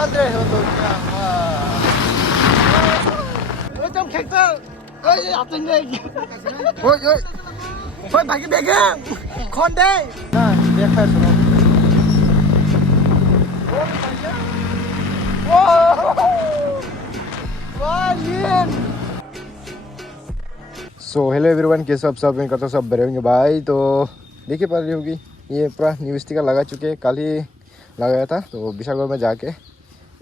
200 हो तो क्या वो तुम खेलते ओए आते नहीं ओए ओए ओए भागी बेगे कौन दे ना देखा सुनो सो हेलो एवरीवन, कैसे आप सब करते सब बड़े होंगे भाई। तो देखिए पा रही होगी ये पूरा न्यू स्टिकर लगा चुके हैं, कल ही लगाया था। तो विशालगढ़ में जाके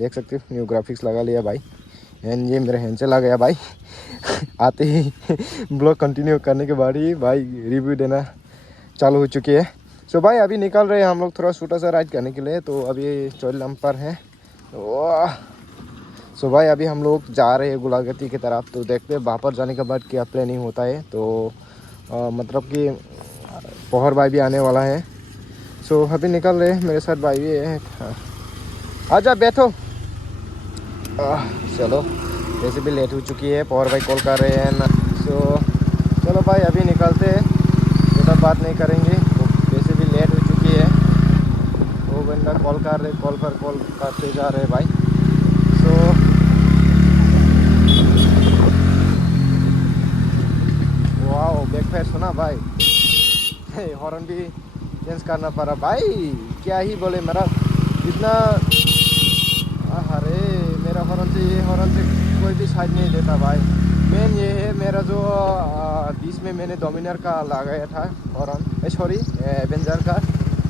देख सकते हो न्यू ग्राफिक्स लगा लिया भाई। एंड ये मेरे हैंड से लगा गया भाई आते ही ब्लॉग कंटिन्यू करने के बाद ही भाई रिव्यू देना चालू हो चुकी है। सो भाई अभी निकल रहे हैं हम लोग थोड़ा छोटा सा राइड करने के लिए। तो अभी चौलम पर हैं। सो भाई अभी हम लोग जा रहे हैं गुलागती की तरफ। तो देखते हैं वहाँ पर जाने के बाद क्या प्लानिंग होता है। तो मतलब कि पौहर भाई भी आने वाला है। सो अभी निकल रहे हैं, मेरे साथ भाई भी है। आजा बैठो। चलो वैसे भी लेट हो चुकी है, पौहर भाई कॉल कर रहे हैं ना। सो चलो भाई अभी निकलते हैं, ज़्यादा बात नहीं करेंगे। वैसे भी लेट हो चुकी है। वो बंदा कॉल कर रहे, कॉल करते जा रहे भाई। सो वाओ बैक फायर सुना भाई। हॉर्न भी चेंज करना पड़ा भाई, क्या ही बोले मेरा इतना। अरे मेरा हॉर्न से ये हॉर्न से कोई भी साइड नहीं देता भाई। मेन ये है मेरा जो बीच में मैंने डोमिनर का लगाया था हॉर्न, सॉरी एवेंजर का,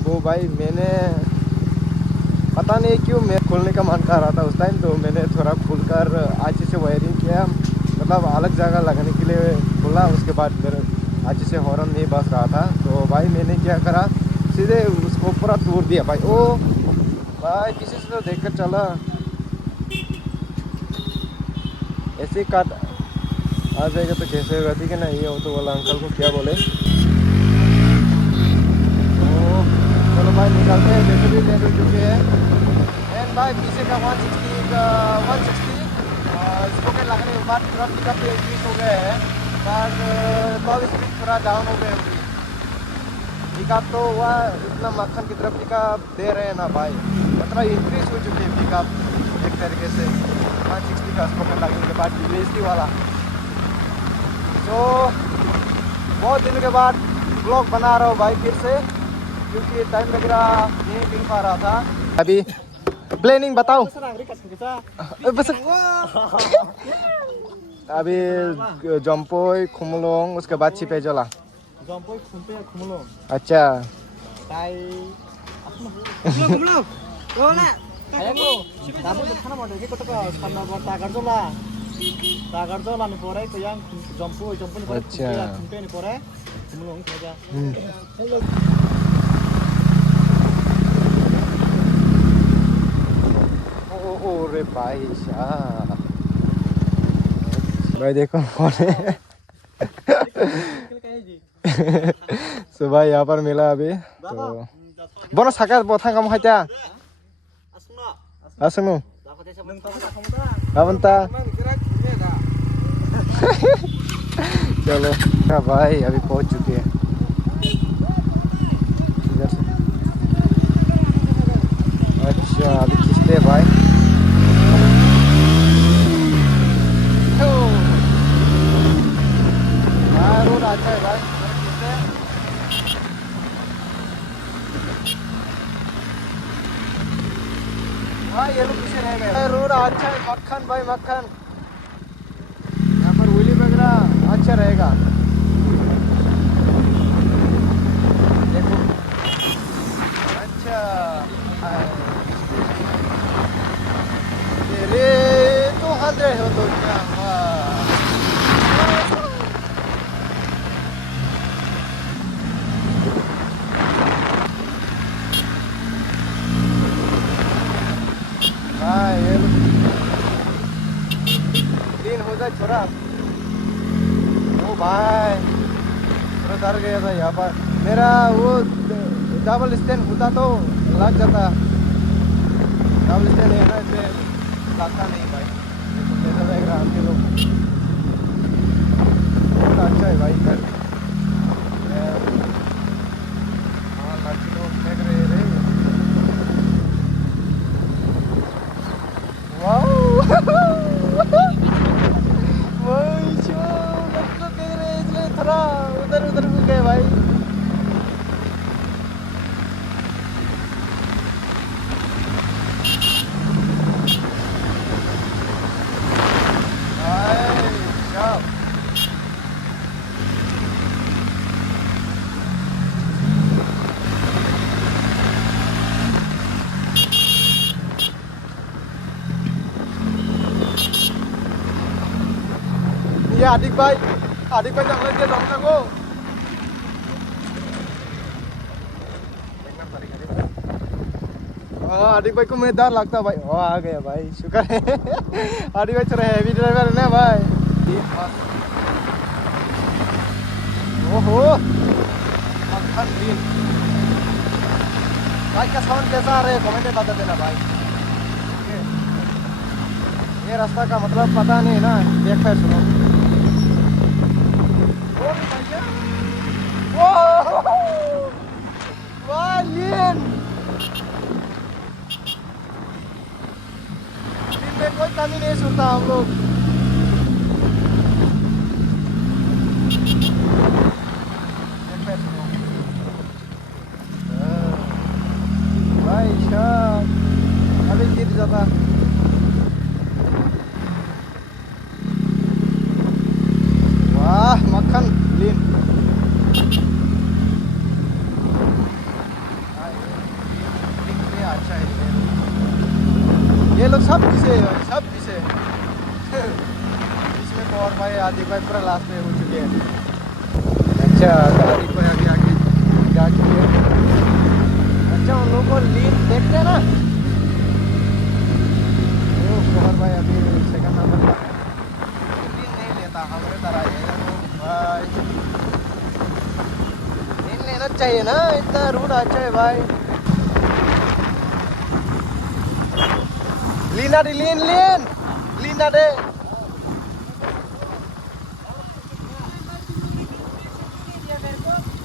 वो भाई मैंने पता नहीं क्यों मैं खोलने का मन कर रहा था उस टाइम। तो मैंने थोड़ा खोलकर अच्छे से वायरिंग किया, मतलब अलग जगह लगाने के लिए खोला। उसके बाद मेरे अच्छे से हॉर्न नहीं बज रहा था। तो भाई मैंने क्या करा, सीधे उसको पूरा तोड़ दिया भाई। ओ भाई किसी से तो देख कर चला, ऐसे काट आ जाएगा तो कैसे होगा। ठीक है ना, ये ऑटो वाला अंकल को क्या बोले। चलो भाई निकलते हैं, जैसे भी लेट हो चुके हैं। एंड भाई पीछे का 160 इसको के लगने के बाद पूरा पिकअप पे इंक्रीज हो गए हैं। पर लॉग स्पीड थोड़ा डाउन हो गए होगी। पिकअप तो हुआ इतना मक्खन की तरफ पिकअप दे रहे हैं ना भाई, मतलब इंक्रीज हो चुकी है पिकअप एक तरीके से 160 का स्पोकन लगने के बाद यूएसडी वाला। तो बहुत दिन के बाद ब्लॉग बना रहा हूँ भाई फिर से, क्योंकि टाइम वगैरह नहीं मिल पा रहा था। अभी प्लानिंग बताओ। अभी जम्पोई खुमलोंग, उसके बाद छिपेजोला। अच्छा रे भाई साहब, भाई देखो कौन है। सो भाई यहाँ पर मिला अभी। तो बोनो साका बोथा काम खाइता असनु अब चलो भाई अभी पहुँच चुके हैं इधर से। अच्छा अभी खींचते हैं भाई। रोड अच्छा है भाई, हाँ ये लोग पीछे रह गए। रोड अच्छा है, मक्खन भाई मक्खन। यहाँ पर व्हीली वगैरह अच्छा रहेगा। देखो अच्छा रे 200 हो तो क्या दिन हो जाए छोरा। ओ भाई थोड़ा डर गया था यहाँ पर। मेरा वो डबल स्टैंड होता तो लग जाता, डबल स्टैंड है ना इसलिए लगता नहीं भाई। कैसा देख रहा आपके लोग, बहुत अच्छा है भाई घर। हाँ लड़की लोग देख रहे ये आदिक भाई जंगल के दम को आदिक भाई को मैं डर लगता भाई। ओ आ गया भाई, शुक्र है। आदिक भाई थोड़ा हैवी ड्राइवर है ना भाई। ओहो मक्खन लीन भाई का साउंड कैसा आ रहा है कमेंट में बता देना भाई। ये रास्ता का मतलब पता नहीं है ना, देख कर सुनो। वाह लीन में कोई कमी नहीं सुनता हम लोग। भाई साहब अभी गिर जाता। वाह मक्खन लीन अच्छा है। ये लोग सब पीछे सब पीछे इसमें तो और भाई आदिक भाई पूरा लास्ट में हो चुके हैं। अच्छा आदिक भाई आगे आगे जा चुके हैं। अच्छा उन लोगों को लीन देखते हैं ना। वो कुमार भाई अभी सेकंड नंबर पर है, लीन नहीं लेता हमारे तरह है भाई। लीन लेना चाहिए ना, इतना रूट अच्छा है भाई। लीना दे लीन लीना दे।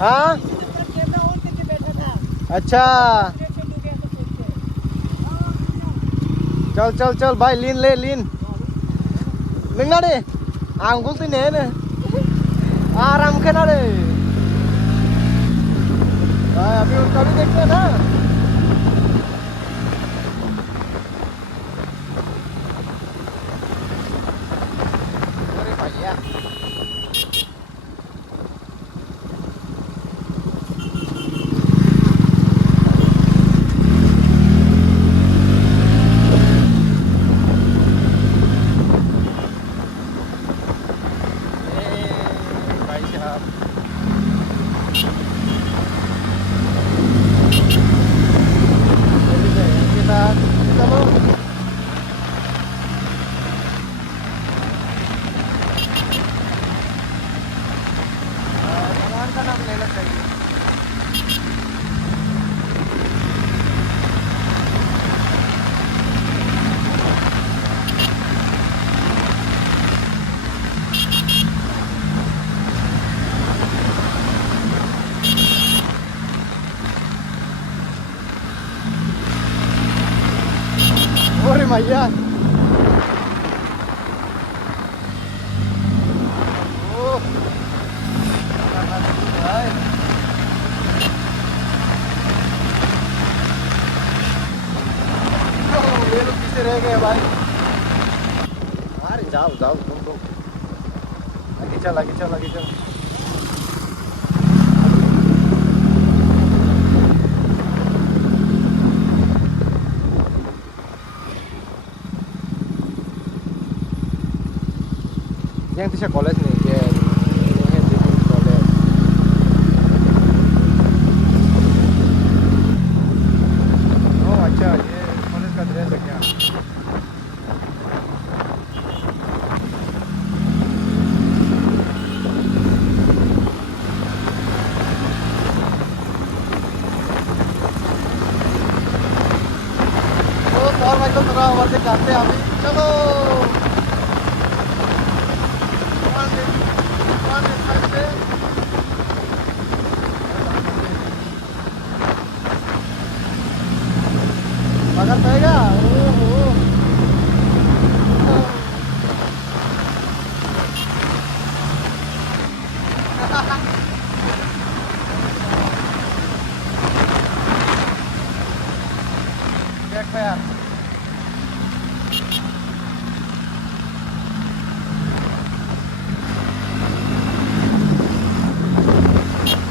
हाँ अच्छा चल चल चल भाई लीन ले लीन लिंगा दे आंगुल तो नहीं ना आराम के ना दे भाई। अभी उनका भी देखते हैं ना। का नाम लेना चाहिए। अरे भैया रह गए भाई। अरे जाओ जाओ तुम तो आगे चल आगे चल आगे चल। yang itu college nih dia college. Oh अच्छा ये कॉलेज का ड्रेस है क्या? तो और भाई को थोड़ा हवा से काटते हैं अभी। चलो मगर पेगा ओहो देख पे यार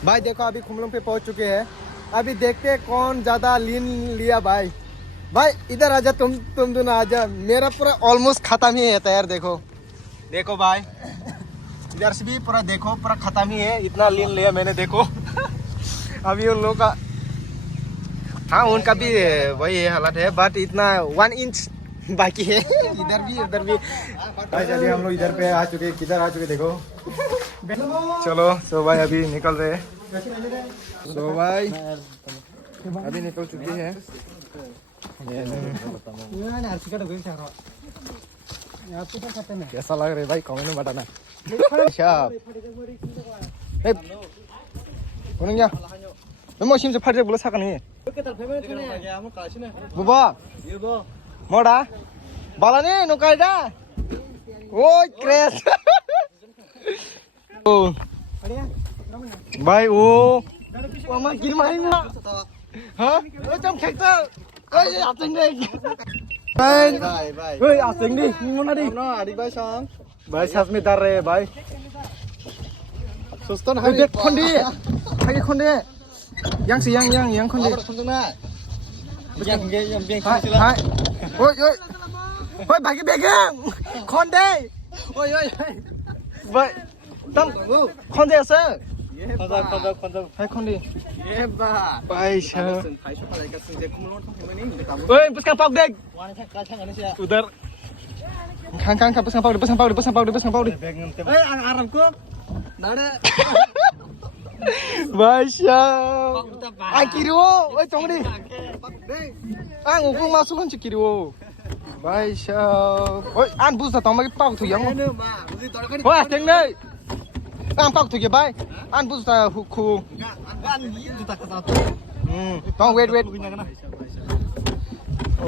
भाई। देखो अभी खुमलुंग पे पहुंच चुके हैं। अभी देखते हैं कौन ज्यादा लीन लिया भाई। भाई इधर आजा तुम दोनों आजा। मेरा पूरा ऑलमोस्ट खत्म ही है तैयार। देखो देखो भाई इधर से भी पूरा देखो, पूरा खत्म ही है, इतना लीन लिया मैंने देखो। अभी उन लोगों का, हाँ उनका भी वही है हालत है, बट इतना 1 इंच बाकी है। इधर भी उधर भी। चलिए हम लोग इधर पे आ चुके, किधर आ चुके देखो। चलो सो भाई अभी निकल रहे हैं। सो भाई अभी निकल चुके हैं। कैसा लग रहा है भाई, कमेंट में बताना। मौसम से फट बोला साका नहीं बुबा मोड़ा बाला नहीं नुकाइडा ओ क्रेश ओ भाई ओ मामा गिर मारेंगे हाँ ओ तुम खेलता ओए आतंक भाई भाई ओए आतंक दी मोना दी ना आदि भाई सांग भाई साथ में डर रहे भाई सुस्तन हाय देख खंडी हाय खंडी yang khonde hai oi oi bagi begang khonde oi vậy tâm khonde asa khonde hai khonde ye ba bai sha oi pusang pau dek udar khang pusang pau dek oi aram ko nada भाई साहब आ Kiro ओए तोंगडी आ ngukung masuk kan kiro भाई साहब ओए an busa tong magi pau thu yang ओए teng dei an pau thu ke bai an busa khu an juta ka satu tong wait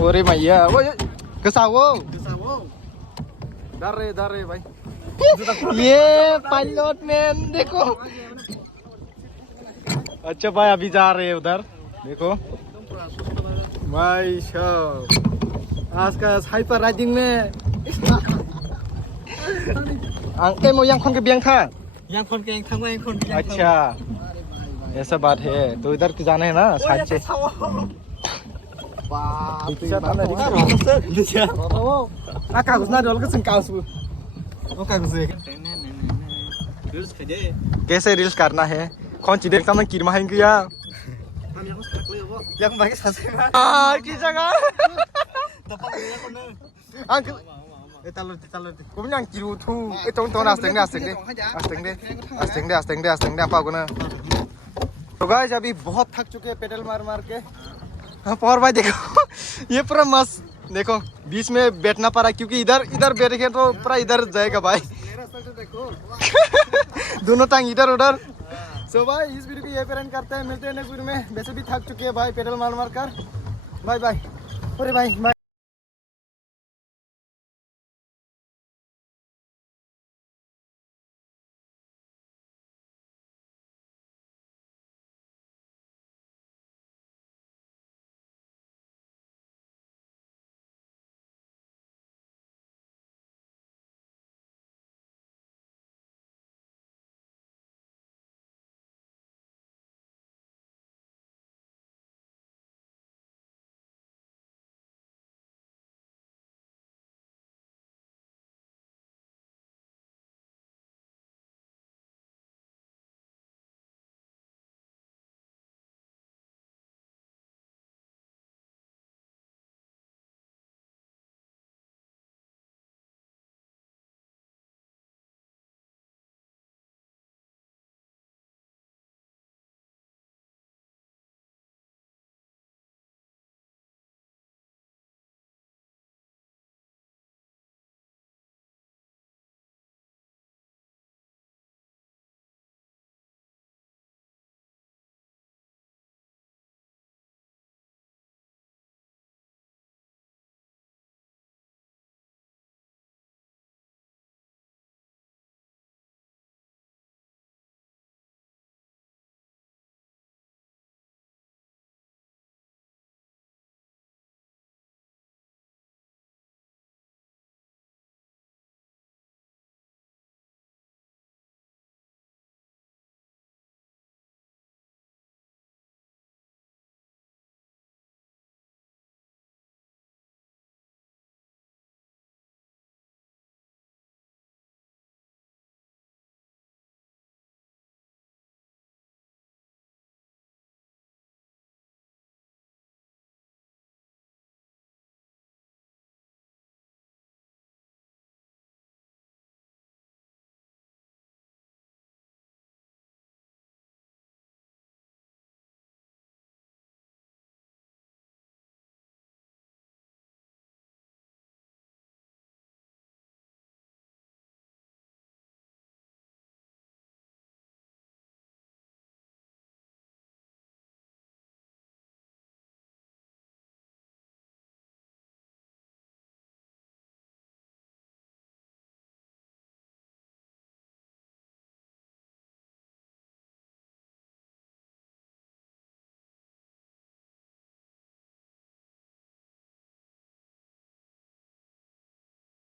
ore maya ओए kesawo dare भाई ये pilot man देखो अच्छा भाई अभी जा रहे हैं उधर देखो भाई साहब आज का हाइपर राइडिंग में अंके मो yang khon ke biang था अच्छा ऐसा बात है तो इधर तो जाना है ना साथ से कागज ना डोल के सिंह कैसे रील्स करना है कौन सी देखता मैं किरमा है क्या yang bagi sasema ah ki jaga angkel talur ko yang kiru thu tong asteng de apa को ना तो गाइस अभी बहुत थक चुके हैं पेडल मार के और भाई देखो ये पूरा मस्त देखो बीच में बैठना पड़ा क्योंकि इधर बैठेंगे तो पूरा इधर जाएगा भाई दोनों टांग इधर उधर सो भाई इस वीडियो को यहीं पर एंड करते हैं, मिलते हैं नेक्स्ट वीडियो में। वैसे भी थक चुके हैं भाई पेडल मार कर। Bye bye. अरे भाई।